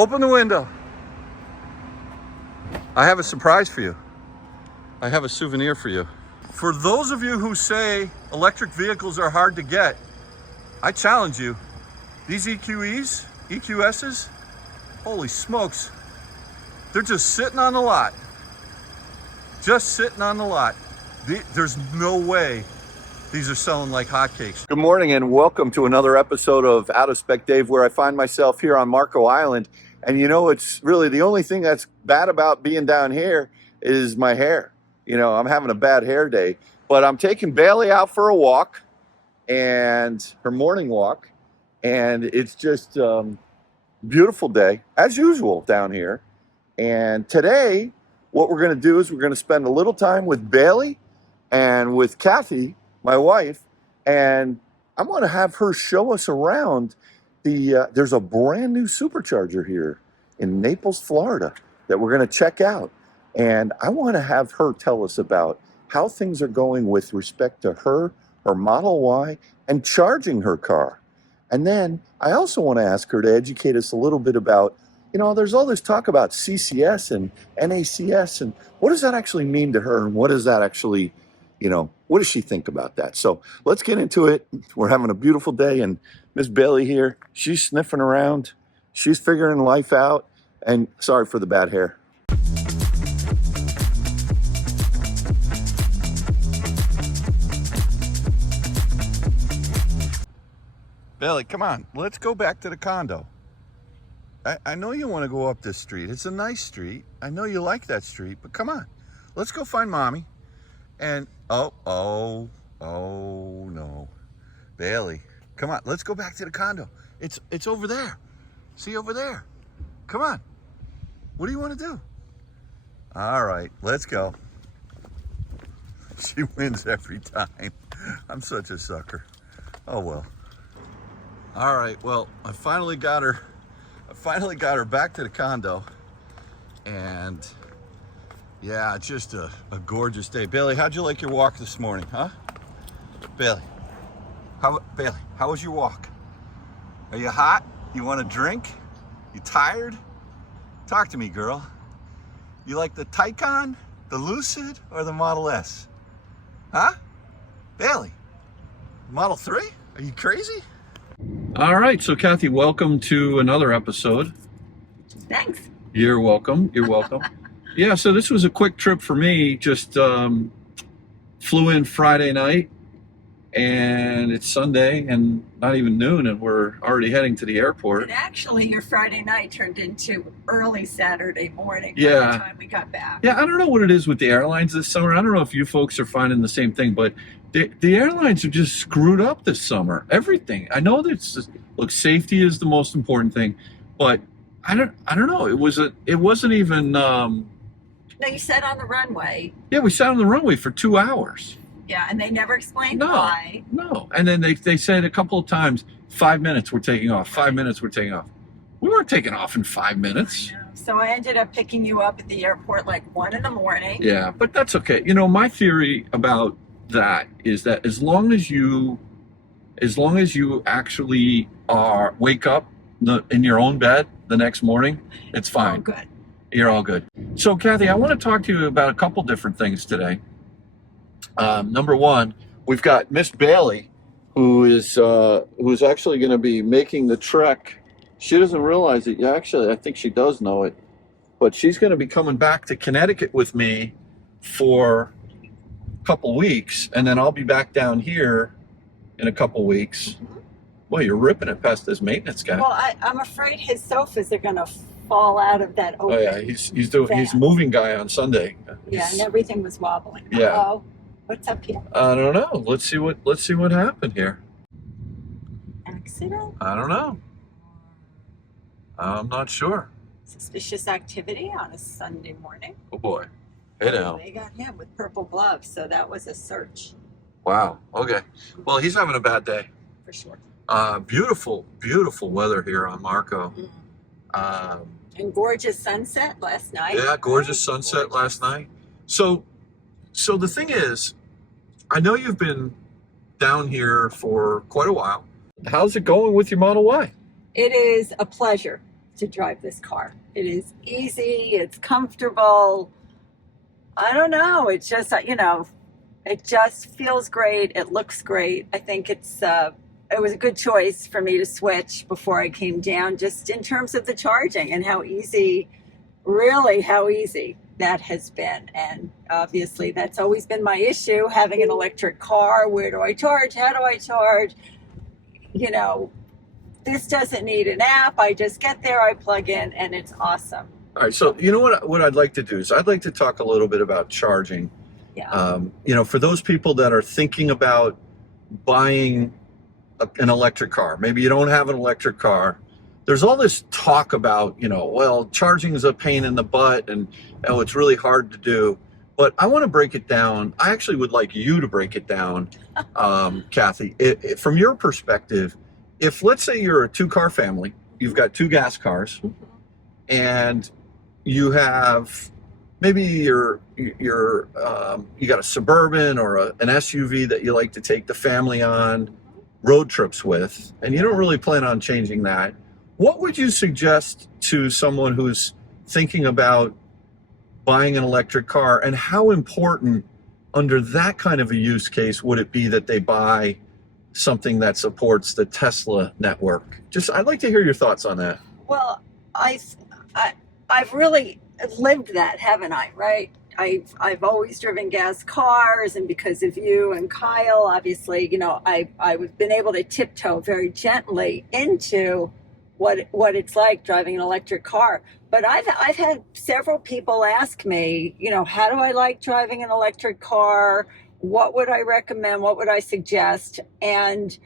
Open the window. I have a surprise for you. I have a souvenir for you. For those of you who say electric vehicles are hard to get, I challenge you. These EQSs, holy smokes. They're just sitting on the lot. Just sitting on the lot. There's no way these are selling like hotcakes. Good morning and welcome to another episode of Out of Spec Dave, where I find myself here on Marco Island. And you know, it's really the only thing that's bad about being down here is my hair. You know, I'm having a bad hair day, but I'm taking Bailey out for a walk, and her morning walk. And it's just beautiful day as usual down here. And today, what we're going to do is we're going to spend a little time with Bailey and with Kathy, my wife, and I'm going to have her show us around there's a brand new Supercharger here in Naples, Florida that we're going to check out. And I want to have her tell us about how things are going with respect to her Model Y, and charging her car. And then I also want to ask her to educate us a little bit about, you know, there's all this talk about CCS and NACS, and what does that actually mean to her? And what does that actually, you know, what does she think about that? So let's get into it. We're having a beautiful day, and Miss Bailey here, she's sniffing around. She's figuring life out. And sorry for the bad hair. Bailey, come on. Let's go back to the condo. I know you want to go up this street. It's a nice street. I know you like that street, but come on. Let's go find Mommy. And, oh no. Bailey, come on. Let's go back to the condo. It's over there. See, over there. Come on. What do you want to do? All right, let's go. She wins every time. I'm such a sucker. Oh, well. All right, well, I finally got her back to the condo, and yeah, just a gorgeous day. Bailey, how'd you like your walk this morning, huh? Bailey, how was your walk? Are you hot? You want a drink? You tired? Talk to me, girl. You like the Taycan, the Lucid, or the Model S? Huh? Bailey, Model 3? Are you crazy? All right, so Kathy, welcome to another episode. Thanks. You're welcome. You're welcome. Yeah, so this was a quick trip for me. Just flew in Friday night, and it's Sunday, and not even noon, and we're already heading to the airport. And actually, your Friday night turned into early Saturday morning by Yeah. the time we got back. Yeah, I don't know what it is with the airlines this summer. I don't know if you folks are finding the same thing, but the airlines are just screwed up this summer. Everything. I know that look, safety is the most important thing, but I don't know. It wasn't even. No, you sat on the runway. Yeah, we sat on the runway for 2 hours. Yeah, and they never explained why. No, and then they said a couple of times, 5 minutes we're taking off. 5 minutes we're taking off. We weren't taking off in 5 minutes. So I ended up picking you up at the airport like 1 in the morning. Yeah, but that's okay. You know, my theory about that is that as long as you actually wake up in your own bed the next morning, it's fine. Oh, good. You're all good. So Kathy, I want to talk to you about a couple different things today. Number one, we've got Miss Bailey, who's actually going to be making the trek. She doesn't realize it. Yeah, actually, I think she does know it, but she's going to be coming back to Connecticut with me for couple weeks, and then I'll be back down here in a couple weeks. Well, you're ripping it past this maintenance guy. Well, I'm afraid his sofas are going to fall out of that open. Oh yeah, he's moving guy on Sunday. Yeah, and everything was wobbling. Yeah. Hello? What's up here? I don't know. Let's see what happened here. Accident? I don't know. I'm not sure. Suspicious activity on a Sunday morning. Oh boy. Hey now. They got him with purple gloves, so that was a search. Wow. Okay. Well, he's having a bad day. For sure. Beautiful weather here on Marco. And gorgeous sunset last night. Yeah, gorgeous sunset last night. So the thing is, I know you've been down here for quite a while. How's it going with your Model Y? It is a pleasure. to drive this car. It is easy, it's comfortable. I don't know, it's just, it just feels great. It looks great. I think it was a good choice for me to switch before I came down, just in terms of the charging and how easy that has been. And obviously that's always been my issue, having an electric car. Where do I charge? How do I charge? This doesn't need an app. I just get there, I plug in, and it's awesome. All right, so what I'd like to do is I'd like to talk a little bit about charging. Yeah. For those people that are thinking about buying an electric car, maybe you don't have an electric car. There's all this talk about, well, charging is a pain in the butt and it's really hard to do. But I want to break it down. I actually would like you to break it down, Kathy. From your perspective, if let's say you're a two-car family, you've got two gas cars, and you have maybe you got a Suburban or an SUV that you like to take the family on road trips with, and you don't really plan on changing that. What would you suggest to someone who's thinking about buying an electric car, and how important under that kind of a use case would it be that they buy something that supports the Tesla network? I'd like to hear your thoughts on that. Well, I've really lived that, haven't I? Right? I've always driven gas cars, and because of you and Kyle, obviously, I've been able to tiptoe very gently into what it's like driving an electric car. But I've had several people ask me, how do I like driving an electric car? What would I recommend? What would I suggest? And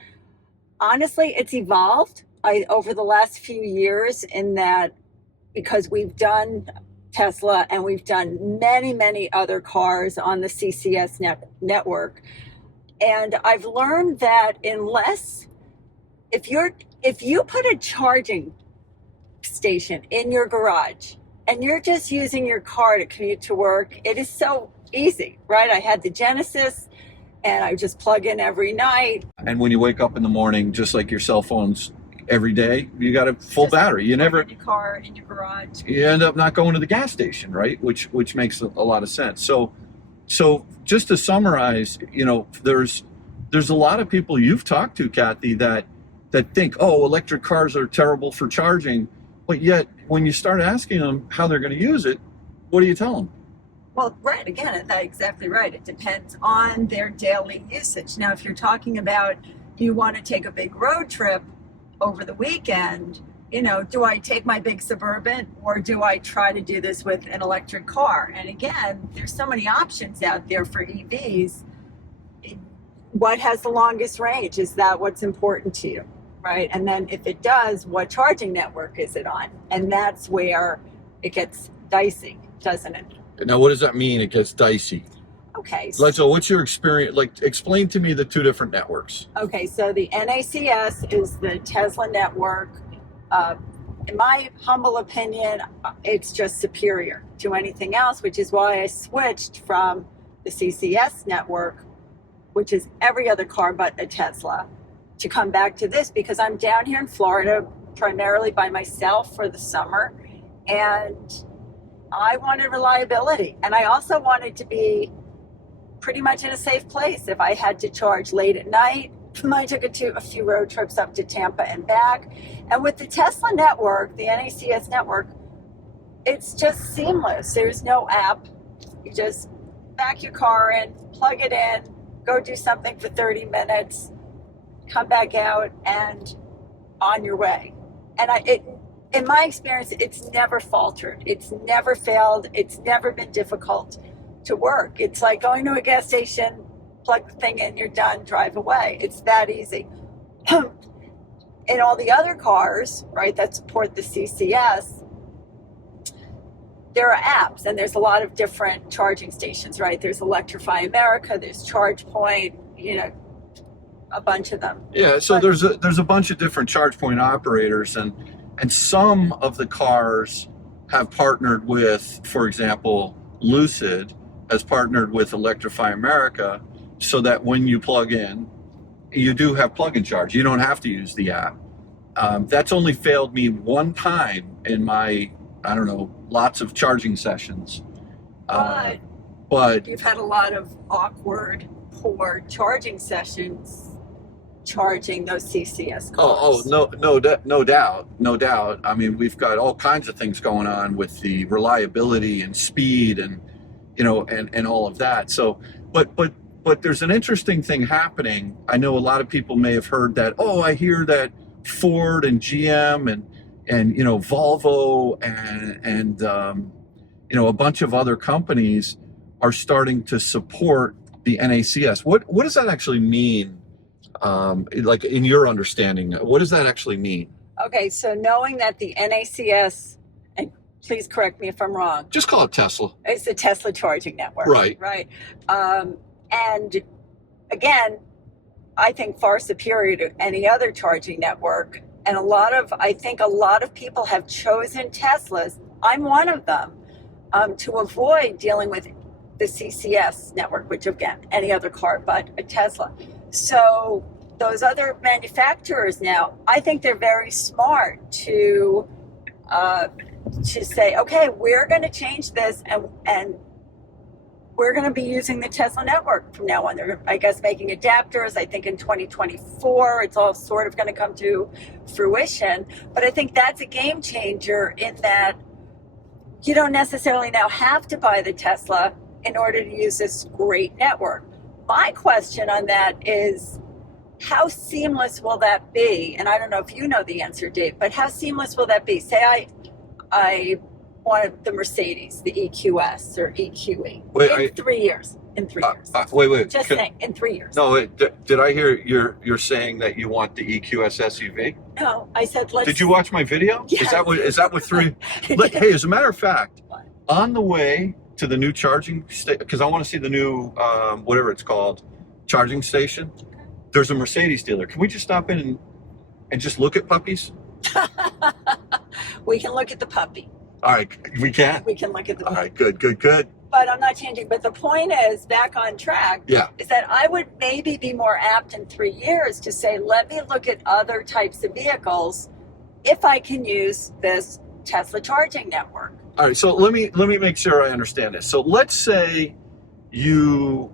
honestly, it's evolved over the last few years, in that because we've done Tesla and we've done many, many other cars on the CCS network. And I've learned that if you put a charging station in your garage and you're just using your car to commute to work, it is so easy, right? I had the Genesis and I just plug in every night. And when you wake up in the morning, just like your cell phones every day, you got a full battery. You never in your car, in your garage. You end up not going to the gas station, right? Which makes a lot of sense. So just to summarize, there's a lot of people you've talked to, Kathy, that think, oh, electric cars are terrible for charging, but yet when you start asking them how they're going to use it, what do you tell them? Well, right, again, that's exactly right. It depends on their daily usage. Now, if you're talking about you want to take a big road trip over the weekend, do I take my big Suburban or do I try to do this with an electric car? And again, there's so many options out there for EVs. What has the longest range? Is that what's important to you, right? And then if it does, what charging network is it on? And that's where it gets dicey, doesn't it? Now, what does that mean, it gets dicey? Okay. So what's your experience? Explain to me the two different networks. Okay, so the NACS is the Tesla network. In my humble opinion, it's just superior to anything else, which is why I switched from the CCS network, which is every other car but a Tesla, to come back to this, because I'm down here in Florida primarily by myself for the summer, and I wanted reliability, and I also wanted to be pretty much in a safe place. If I had to charge late at night, I took a few road trips up to Tampa and back. And with the Tesla network, the NACS network, it's just seamless. There's no app. You just back your car in, plug it in, go do something for 30 minutes, come back out, and on your way. And in my experience, it's never faltered. It's never failed. It's never been difficult to work. It's like going to a gas station, plug the thing in, you're done, drive away. It's that easy. In all the other cars, right, that support the CCS, there are apps, and there's a lot of different charging stations, right? There's Electrify America, there's ChargePoint, a bunch of them. Yeah, so there's a bunch of different charge point operators, and some of the cars have partnered with, for example, Lucid has partnered with Electrify America, so that when you plug in, you do have plug and charge. You don't have to use the app. That's only failed me one time in my, I don't know, lots of charging sessions. But you've had a lot of awkward, poor charging sessions charging those CCS cars. no doubt. I mean, we've got all kinds of things going on with the reliability and speed and, and all of that. So, but there's an interesting thing happening. I know a lot of people may have heard that, I hear that Ford and GM and Volvo and a bunch of other companies are starting to support the NACS. What does that actually mean? Like in your understanding, what does that actually mean? Okay, so knowing that the NACS, and please correct me if I'm wrong. Just call it Tesla. It's the Tesla charging network. Right. Right. And again, I think far superior to any other charging network. And I think a lot of people have chosen Teslas. I'm one of them, to avoid dealing with the CCS network, which again, any other car but a Tesla. So those other manufacturers now, I think they're very smart to say, okay, we're going to change this and we're going to be using the Tesla network from now on. They're, I guess, making adapters. I think in 2024, it's all sort of going to come to fruition. But I think that's a game changer in that you don't necessarily now have to buy the Tesla in order to use this great network. My question on that is, how seamless will that be? And I don't know if you know the answer, Dave, but how seamless will that be? Say I wanted the Mercedes, the EQS or EQE, in 3 years. In 3 years. Wait. Just saying, in 3 years. No, did I hear you're saying that you want the EQS SUV? No, I said let's. Did you watch my video? Yes. Is that what three? Hey, as a matter of fact, on the way to the new charging station, because I want to see the new whatever it's called, charging station. There's a Mercedes dealer. Can we just stop in and just look at puppies? We can look at the puppy. All right, we can. We can look at the puppy. All right, good. But I'm not changing. But the point is, back on track, is that I would maybe be more apt in 3 years to say, let me look at other types of vehicles if I can use this Tesla charging network. All right, so let me make sure I understand this. So let's say you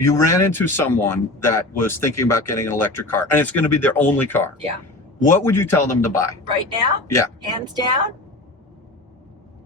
ran into someone that was thinking about getting an electric car, and it's going to be their only car. Yeah. What would you tell them to buy? Right now? Yeah. Hands down,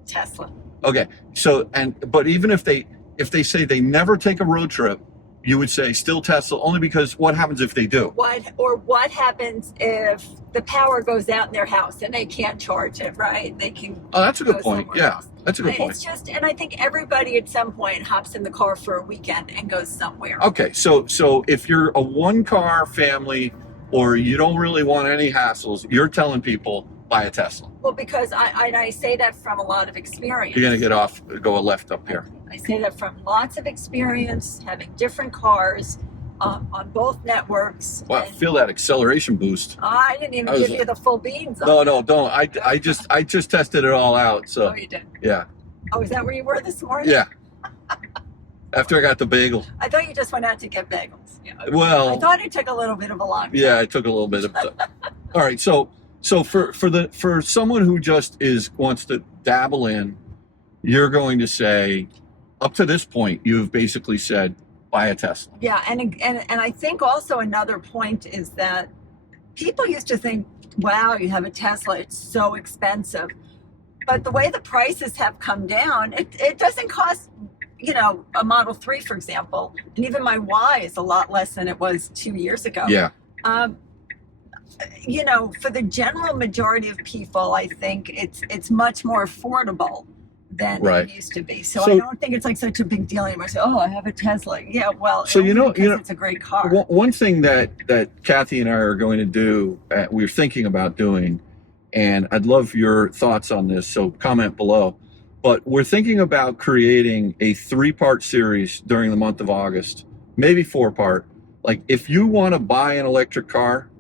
Tesla. Okay. So but even if they say they never take a road trip, you would say still Tesla, only because what happens if they do? What happens if the power goes out in their house and they can't charge it, right? They can. Oh, that's a good point. Yeah, that's a good point. It's just, and I think everybody at some point hops in the car for a weekend and goes somewhere. Okay, so if you're a one-car family or you don't really want any hassles, you're telling people buy a Tesla. Well, because I say that from a lot of experience. You're gonna go left up here. I say that from lots of experience, having different cars on both networks. Wow, feel that acceleration boost. I didn't even give you the full beans. No, don't. I just tested it all out. So. Oh, you did? Yeah. Oh, is that where you were this morning? Yeah. After I got the bagel. I thought you just went out to get bagels. Yeah. Well. I thought it took a little bit of a long time. Yeah, it took a little bit of time. All right, so for someone who just wants to dabble in, you're going to say, up to this point, you've basically said, buy a Tesla. Yeah, and I think also another point is that people used to think, wow, you have a Tesla, it's so expensive. But the way the prices have come down, it doesn't cost, a Model 3, for example, and even my Y is a lot less than it was 2 years ago. Yeah. For the general majority of people, I think it's much more affordable than it used to be. So I don't think it's like such a big deal anymore. Say, I have a Tesla. Yeah, well, so it's a great car. One thing that Kathy and I are going to do, we're thinking about doing, and I'd love your thoughts on this, so comment below. But we're thinking about creating a 3-part series during the month of August, maybe 4-part. Like, if you want to buy an electric car,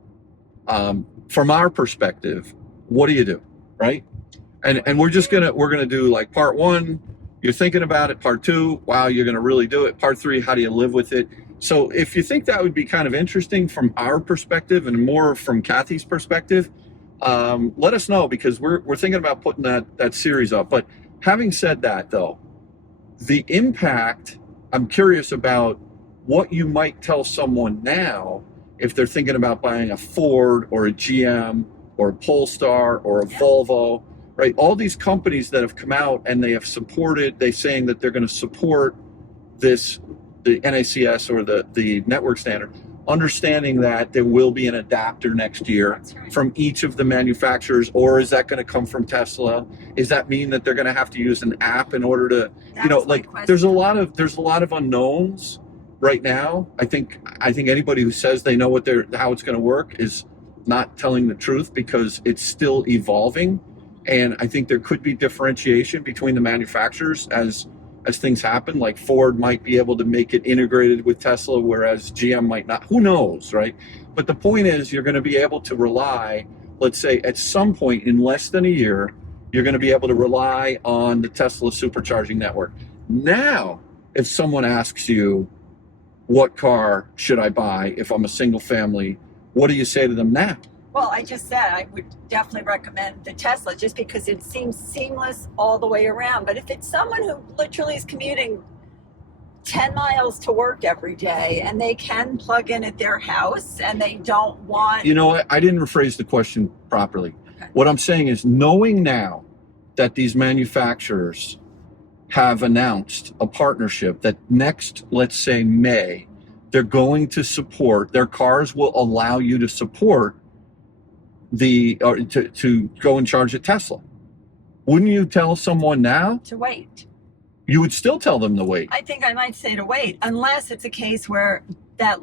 from our perspective, what do? Right? And we're gonna do like part 1, you're thinking about it. Part 2, wow, you're gonna really do it. Part 3, how do you live with it? So if you think that would be kind of interesting from our perspective and more from Kathy's perspective, let us know, because we're thinking about putting that series up. But having said that, though, the impact, I'm curious about what you might tell someone now if they're thinking about buying a Ford or a GM or a Polestar or a Volvo, right? All these companies that have come out and they have supported, they're saying that they're going to support this, the NACS or the network standard, understanding that there will be an adapter next year from each of the manufacturers. Or is that going to come from Tesla? Does that mean that they're going to have to use an app in order to, there's a lot of unknowns right now. I think anybody who says they know how it's going to work is not telling the truth, because it's still evolving. And I think there could be differentiation between the manufacturers as things happen. Like Ford might be able to make it integrated with Tesla, whereas GM might not. Who knows, right? But the point is, you're going to be able to rely, let's say at some point in less than a year, you're going to be able to rely on the Tesla supercharging network. Now, if someone asks you, what car should I buy if I'm a single family, what do you say to them now? Well, I just said I would definitely recommend the Tesla, just because it seems seamless all the way around. But if it's someone who literally is commuting 10 miles to work every day and they can plug in at their house and they don't want... You know what? I didn't rephrase the question properly. Okay. What I'm saying is, knowing now that these manufacturers have announced a partnership that next, let's say May, they're going to support, their cars will allow you to support to go and charge at Tesla. Wouldn't you tell someone now? To wait. You would still tell them to wait. I think I might say to wait, unless it's a case where that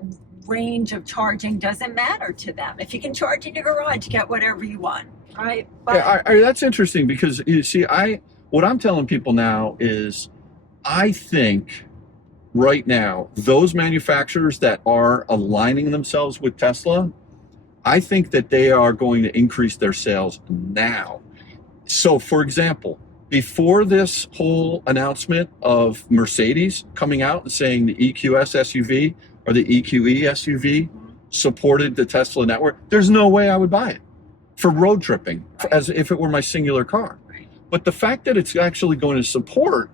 range of charging doesn't matter to them. If you can charge in your garage, get whatever you want, right? But yeah, that's interesting, because you see, what I'm telling people now is, I think right now, those manufacturers that are aligning themselves with Tesla, I think that they are going to increase their sales now. So, for example, before this whole announcement of Mercedes coming out and saying the EQS SUV or the EQE SUV supported the Tesla network, there's no way I would buy it for road tripping, as if it were my singular car. But the fact that it's actually going to support,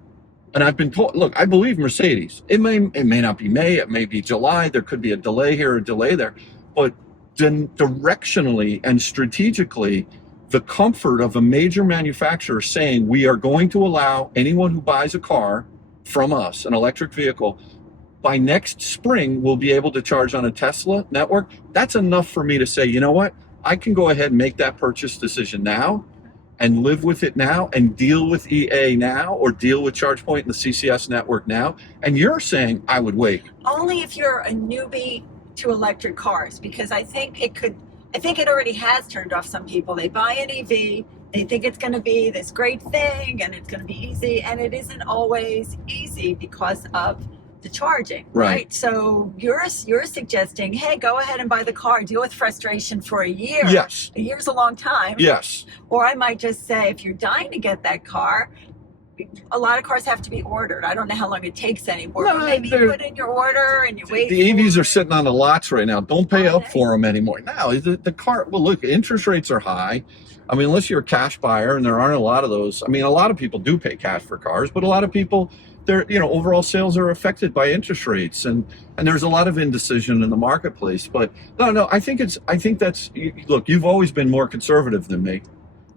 and I've been told, look, I believe Mercedes. It may not be May, it may be July. There could be a delay here, a delay there. But directionally and strategically, the comfort of a major manufacturer saying, we are going to allow anyone who buys a car from us, an electric vehicle, by next spring, will be able to charge on a Tesla network. That's enough for me to say, you know what? I can go ahead and make that purchase decision now and live with it now and deal with EA now, or deal with ChargePoint and the CCS network now. And you're saying I would wait. Only if you're a newbie to electric cars, because I think it already has turned off some people. They buy an EV, they think it's going to be this great thing and it's going to be easy, and it isn't always easy because of the charging, right? So you're suggesting, hey, go ahead and buy the car, deal with frustration for a year. Yes. A year's a long time. Yes. Or I might just say, if you're dying to get that car, a lot of cars have to be ordered. I don't know how long it takes anymore. No, maybe you put in your order and you wait. The EVs are sitting on the lots right now. Don't pay up for them anymore. Now, the car, well, look, interest rates are high. I mean, unless you're a cash buyer, and there aren't a lot of those. I mean, a lot of people do pay cash for cars, but a lot of people, overall sales are affected by interest rates, and there's a lot of indecision in the marketplace. But no, I think that's, look, you've always been more conservative than me,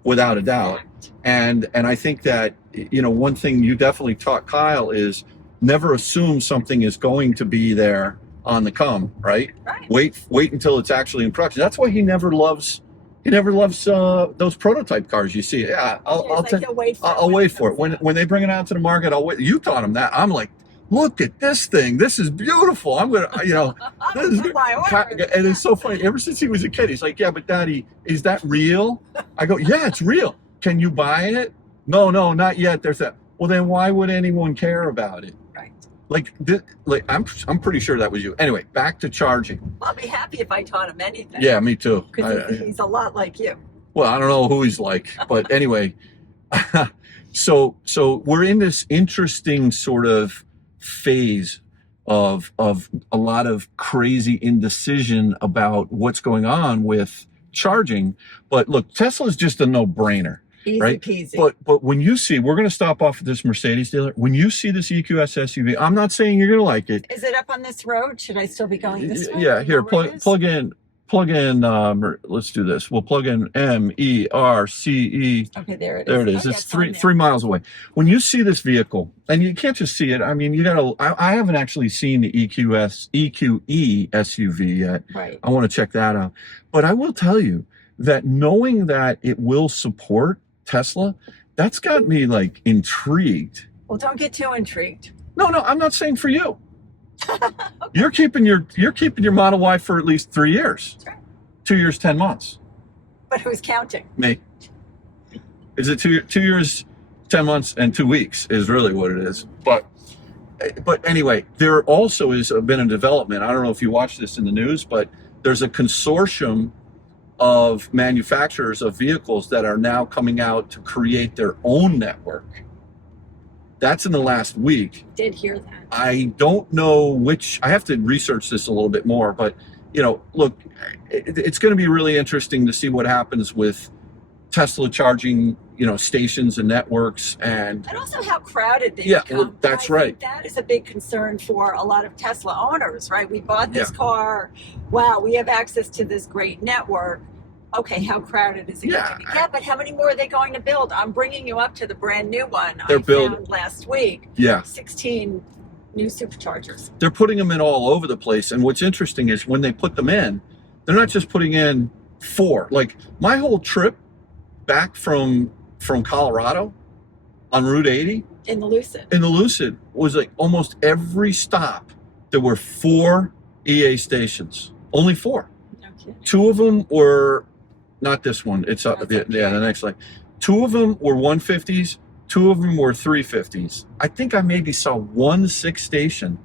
without a doubt. And I think that, one thing you definitely taught Kyle is never assume something is going to be there on the come, right? Wait until it's actually in production. That's why he never loves those prototype cars you see. Yeah, I'll wait for it. When they bring it out to the market, I'll wait. You taught him that. I'm like, look at this thing. This is beautiful. I'm gonna, and it's so funny. Ever since he was a kid, he's like, yeah, but Daddy, is that real? I go, yeah, it's real. Can you buy it? No, not yet. There's that. Well, then why would anyone care about it? Right. I'm pretty sure that was you. Anyway, back to charging. I'll be happy if I taught him anything. Yeah, me too. Because he's a lot like you. Well, I don't know who he's like, but anyway. So we're in this interesting sort of phase of a lot of crazy indecision about what's going on with charging. But look, Tesla's just a no-brainer. Easy right? peasy. But when you see, we're going to stop off at this Mercedes dealer. When you see this EQS SUV, I'm not saying you're going to like it. Is it up on this road? Should I still be going this way? Yeah, here, plug in. Let's do this. We'll plug in MERCE. Okay, there it is. There it is. Oh, It's three miles away. When you see this vehicle, and you can't just see it. I mean, you gotta. I haven't actually seen the EQE SUV yet. Right. I want to check that out. But I will tell you that knowing that it will support Tesla, that's got me like intrigued. Well, don't get too intrigued. No, I'm not saying for you. Okay. You're keeping your Model Y for at least 3 years. That's right. 2 years, 10 months. But who's counting? Me. Is it 2 years, 10 months, and 2 weeks is really what it is. But anyway, there also has been a development. I don't know if you watched this in the news, but there's a consortium of manufacturers of vehicles that are now coming out to create their own network. That's in the last week. Did hear that. I don't know which. I have to research this a little bit more, but look, it's going to be really interesting to see what happens with Tesla charging, stations and networks, and also how crowded they become. Well, that's right. That is a big concern for a lot of Tesla owners, right? We bought this car. Wow, we have access to this great network. Okay, how crowded is it going to be? Yeah, but how many more are they going to build? I'm bringing you up to the brand new one I found last week. Yeah. 16 new Superchargers. They're putting them in all over the place. And what's interesting is when they put them in, they're not just putting in 4. Like my whole trip back from Colorado on Route 80. In the Lucid was like almost every stop, there were 4 EA stations. Only 4. Okay. 2 of them were... Not this one. It's up. The next line. 2 of them were 150s. 2 of them were 350s. I think I maybe saw 1 6 station.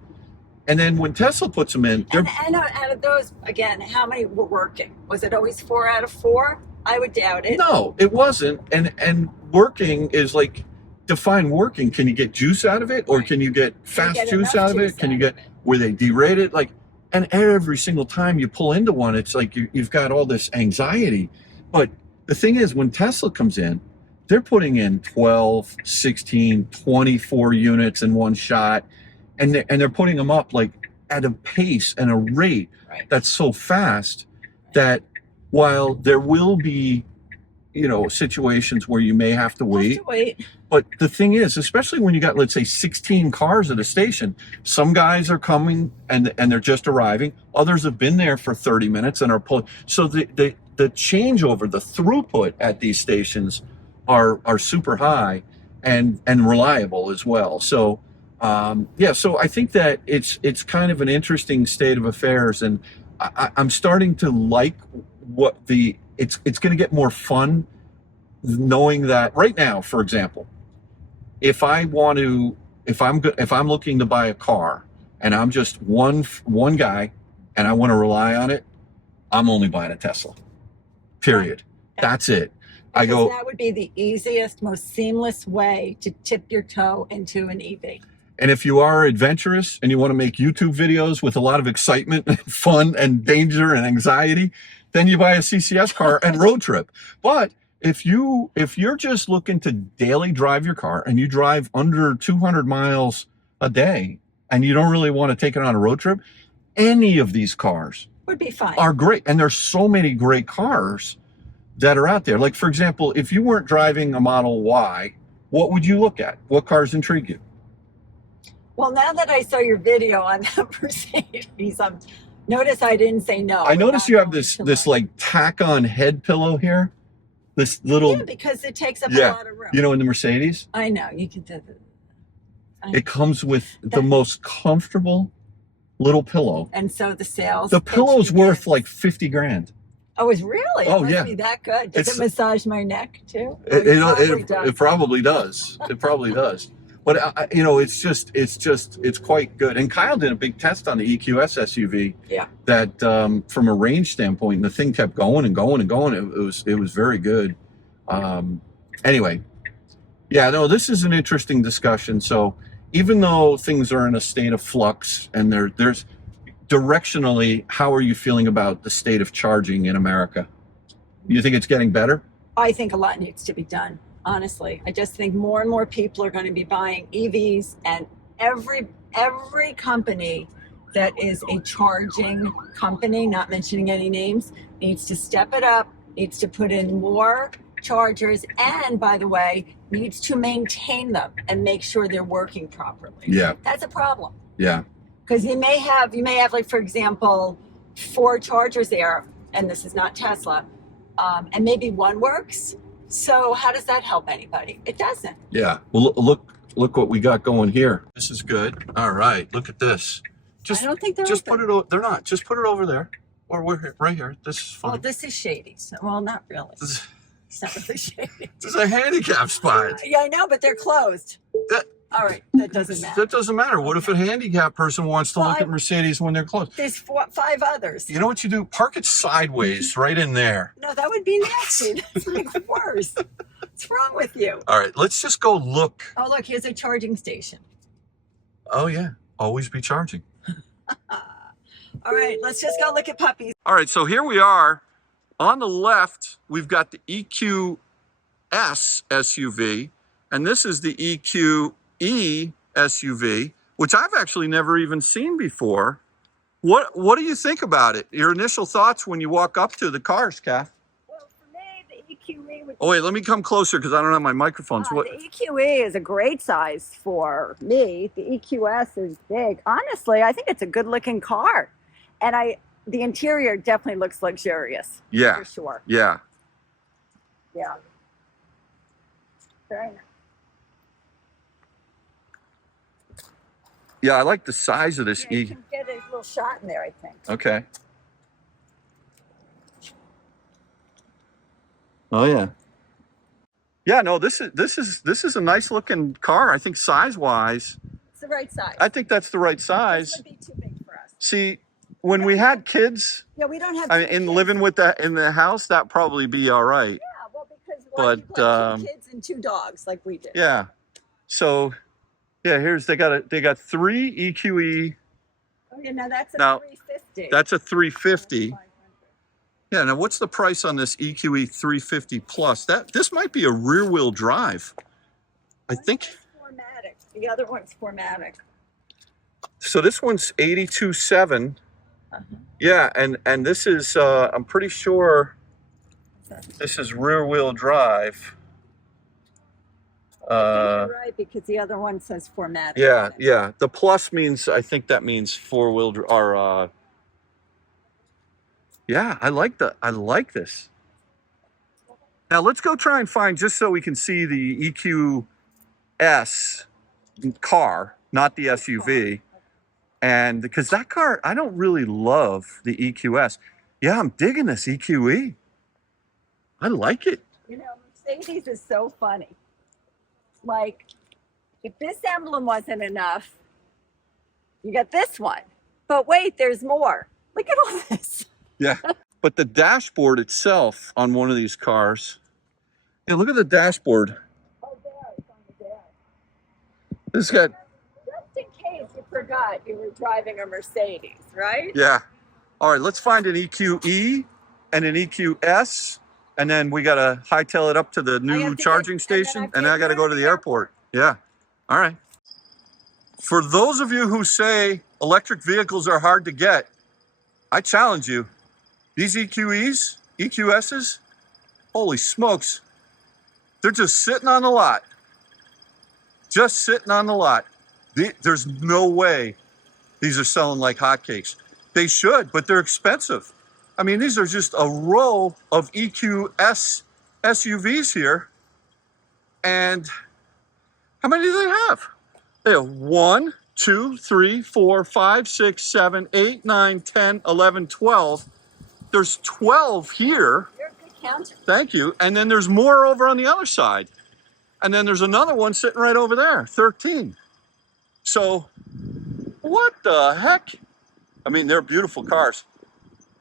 And then when Tesla puts them in, and out of those, again, how many were working? Was it always 4 out of 4? I would doubt it. No, it wasn't. And working is like, define working. Can you get juice out of it, or can you get fast juice out of it? Can you get where they derate it? Like, and every single time you pull into one, it's like you've got all this anxiety. But the thing is, when Tesla comes in, they're putting in 12, 16, 24 units in one shot. And they're putting them up like at a pace and a rate that's so fast that while there will be, situations where you may have to wait. But the thing is, especially when you got, let's say, 16 cars at a station, some guys are coming and they're just arriving. Others have been there for 30 minutes and are pulling. So the changeover, the throughput at these stations are super high and reliable as well. So so I think that it's kind of an interesting state of affairs, and I'm starting to like what it's going to get more fun knowing that right now, for example, if I'm looking to buy a car and I'm just one guy and I want to rely on it, I'm only buying a Tesla. Period. That's it. That would be the easiest, most seamless way to tip your toe into an EV. And if you are adventurous and you want to make YouTube videos with a lot of excitement and fun and danger and anxiety, then you buy a CCS car and road trip. But if you're just looking to daily drive your car and you drive under 200 miles a day and you don't really want to take it on a road trip, any of these cars would be fine. Are great. And there's so many great cars that are out there. Like, for example, if you weren't driving a Model Y, what would you look at? What cars intrigue you? Well, now that I saw your video on that Mercedes, notice I didn't say no. I noticed you have this like tack-on head pillow here. This little... Yeah, because it takes up a lot of room. In the Mercedes? I know. You can do that. It comes with the most comfortable little pillow. And so the sales... The pillow's worth like 50 grand. Oh, it's really? Oh, it must be that good. Does it massage my neck too? It probably does. It probably does. But it's quite good. And Kyle did a big test on the EQS SUV. Yeah. That from a range standpoint, and the thing kept going and going and going. It was very good. Anyway, this is an interesting discussion. So even though things are in a state of flux, and there's directionally, how are you feeling about the state of charging in America? You think it's getting better? I think a lot needs to be done, honestly. I just think more and more people are going to be buying EVs, and every company that is a charging company, not mentioning any names, needs to step it up, needs to put in more chargers, and by the way, needs to maintain them and make sure they're working properly. Yeah. That's a problem. Yeah. Because you may have like, for example, 4 chargers there, and this is not Tesla, and maybe one works. So how does that help anybody? It doesn't. Yeah. Well, look what we got going here. This is good. All right. Look at this. I don't think they're just open. put it over. They're not. Just put it over there, or we're here, right here. This is fine. Well, this is shady. So, well, not really. It's not really shady. This is a handicap spot. Yeah, I know, but they're closed. All right, that doesn't matter. That doesn't matter. What if a handicapped person wants to look at Mercedes when they're closed? There's 5 others. You know what you do? Park it sideways, right in there. No, that would be nasty. That's like worse. What's wrong with you? All right, let's just go look. Oh, look, here's a charging station. Oh yeah, always be charging. All right, let's just go look at puppies. All right, so here we are. On the left, we've got the EQS SUV, and this is the EQE SUV, which I've actually never even seen before. What do you think about it? Your initial thoughts when you walk up to the cars, Kath? Well, for me, the EQE would... Oh wait, let me come closer because I don't have my microphones. The EQE is a great size for me. The EQS is big. Honestly, I think it's a good-looking car, and the interior definitely looks luxurious. Yeah, for sure. Yeah. Yeah. Very nice. Yeah, I like the size of this Yeah, you E. can get a little shot in there, I think. Okay. Oh yeah. Yeah, no, this is a nice looking car. I think size-wise, It's the right size. I think that's the right This size. would be too big for us. See, when we had kids, Yeah, we don't have. I mean, in living with that in the house, that'd probably be all right. Yeah, well, because But, people have 2 kids and 2 dogs like we did. Yeah. So, yeah, they got 3 EQE. Oh, yeah, now that's a Now, 350. That's a 350. 500. Yeah. Now, what's the price on this EQE 350 Plus? This might be a rear-wheel drive. I think. It's 4MATIC. The other one's 4MATIC. So this one's 82.7. Uh-huh. Yeah, and this is I'm pretty sure this is rear-wheel drive. You're right, because the other one says 4MATIC. Yeah, yeah. The plus means, I think that means 4-wheel or yeah, I like this. Now let's go try and find, just so we can see the EQS car, not the SUV. And because that car, I don't really love the EQS. Yeah, I'm digging this EQE. I like it. You know, Mercedes is so funny. Like, if this emblem wasn't enough, you got this one. But wait, there's more. Look at all this. Yeah. But the dashboard itself on one of these cars, yeah, look at the dashboard. Oh, there, it's on the dash. This got, Just in case you forgot you were driving a Mercedes, right? yeah. All right, let's find an EQE and an EQS, and then we got to hightail it up to the new charging station, and then I got to go to the airport. Yeah. All right. For those of you who say electric vehicles are hard to get, I challenge you. These EQEs, EQSs, holy smokes, they're just sitting on the lot. Just sitting on the lot. There's no way these are selling like hotcakes. They should, but they're expensive. I mean, these are just a row of EQS SUVs here. And how many do they have? They have 1, 2, 3, 4, 5, 6, 7, 8, 9, 10, 11, 12. There's 12 here. You're a good counter. Thank you. And then there's more over on the other side. And then there's another one sitting right over there, 13. So what the heck? I mean, they're beautiful cars.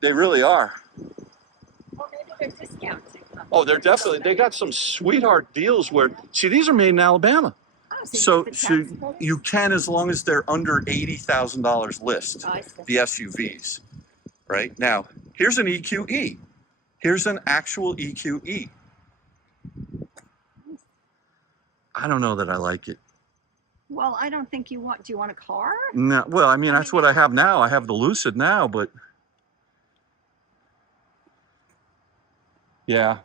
They really are. Well, maybe they're discounting. Oh, they're definitely, they got some sweetheart deals where, see, these are made in Alabama. Oh, So, you get the so tax credit? you can, as long as they're under $80,000 list, Oh, I see. the SUVs, right? Now, here's an EQE. Here's an actual EQE. I don't know that I like it. Well, I don't think you want. Do you want a car? No, well, I mean, that's what I have now. I have the Lucid now, but yeah. I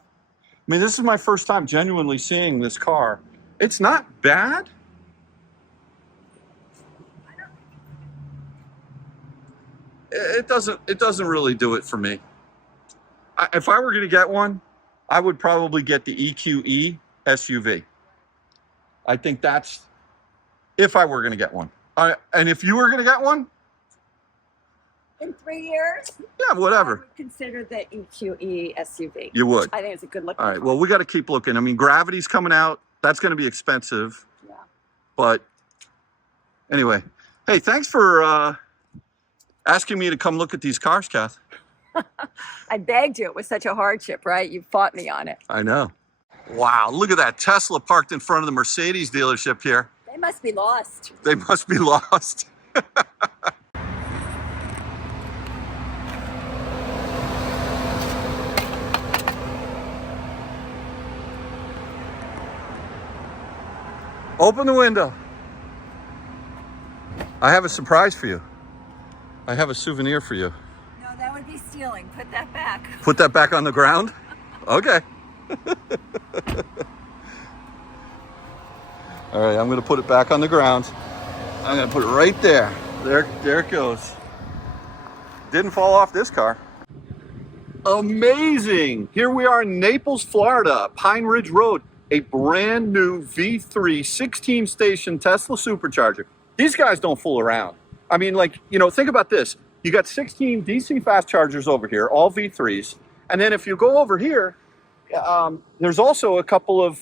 mean, this is my first time genuinely seeing this car. It's not bad. It doesn't really do it for me. If I were going to get one, I would probably get the EQE SUV. I think that's if I were going to get one. And if you were going to get one, In 3 years? yeah, I whatever. would consider the EQE SUV. You would. I think it's a good looking All right. car. Well, we got to keep looking. I mean, Gravity's coming out. That's going to be expensive. Yeah. But anyway, hey, thanks for asking me to come look at these cars, Kath. I begged you. It was such a hardship, right? You fought me on it. I know. Wow, look at that Tesla parked in front of the Mercedes dealership here. They must be lost. They must be lost. Open the window. I have a surprise for you. I have a souvenir for you. No, that would be stealing. Put that back. Put that back on the ground? Okay. All right, I'm going to put it back on the ground. I'm going to put it right there. There it goes. Didn't fall off this car. Amazing. Here we are in Naples, Florida, Pine Ridge Road. A brand new V3 16 station Tesla Supercharger. These guys don't fool around. I mean, like, you know, think about this. You got 16 DC fast chargers over here, all V3s. And then if you go over here, there's also a couple of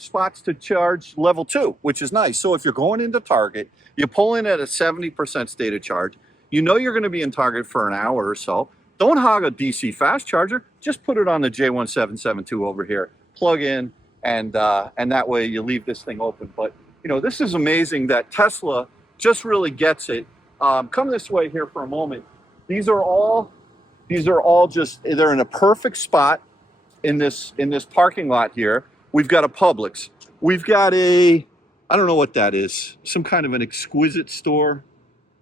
spots to charge level 2, which is nice. So if you're going into Target, you pull in at a 70% state of charge. You know you're going to be in Target for an hour or so. Don't hog a DC fast charger. Just put it on the J1772 over here. Plug in, and that way you leave this thing open. But, you know, this is amazing that Tesla just really gets it. Come this way here for a moment. These are all just, they're in a perfect spot in this parking lot here. We've got a Publix. We've got I don't know what that is. Some kind of an exquisite store.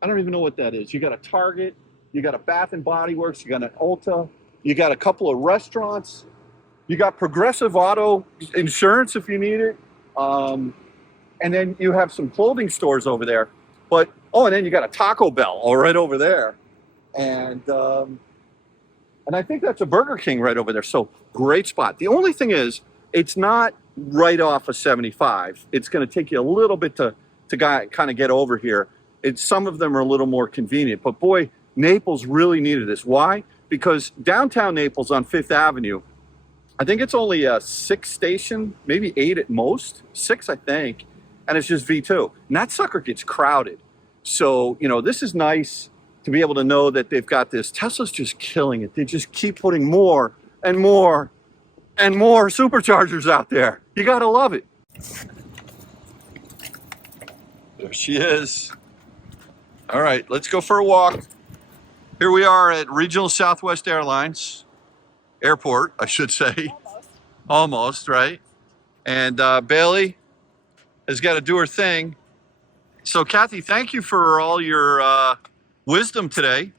I don't even know what that is. You got a Target, you got a Bath and Body Works, you got an Ulta, you got a couple of restaurants, you got Progressive Auto Insurance if you need it. And then you have some clothing stores over there. But, oh, and then you got a Taco Bell all right over there. And I think that's a Burger King right over there. So great spot. The only thing is, it's not right off of 75. It's going to take you a little bit to kind of get over here. Some of them are a little more convenient. But boy, Naples really needed this. Why? Because downtown Naples on 5th Avenue, I think it's only a 6 station, maybe 8 at most. 6, I think. And it's just V2. And that sucker gets crowded. So, you know, this is nice to be able to know that they've got this. Tesla's just killing it. They just keep putting more and more and more superchargers out there. You got to love it. There she is. All right, let's go for a walk. Here we are at Regional Southwest Airlines Airport, I should say. Almost, right? And Bailey has got to do her thing. So, Kathy, thank you for all your wisdom today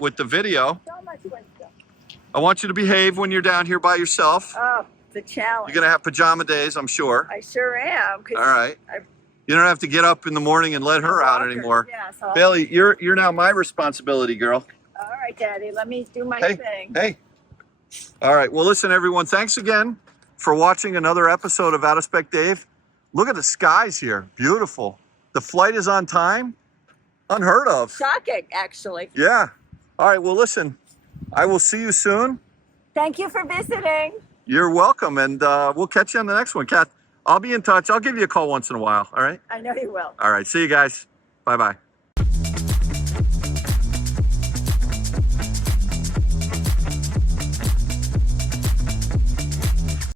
with the video. So much wisdom. I want you to behave when you're down here by yourself. Oh, the challenge. You're going to have pajama days, I'm sure. I sure am. All right. You don't have to get up in the morning and let her out anymore. Yeah, so Bailey, you're now my responsibility, girl. all right, Daddy. Let me do my Hey, thing. hey. All right. Well, listen, everyone. Thanks again for watching another episode of Out of Spec Dave. Look at the skies here. Beautiful. The flight is on time. Unheard of. Shocking, actually. Yeah. All right. Well, listen, I will see you soon. Thank you for visiting. You're welcome. And we'll catch you on the next one. Kath, I'll be in touch. I'll give you a call once in a while. All right. I know you will. All right. See you guys. Bye-bye.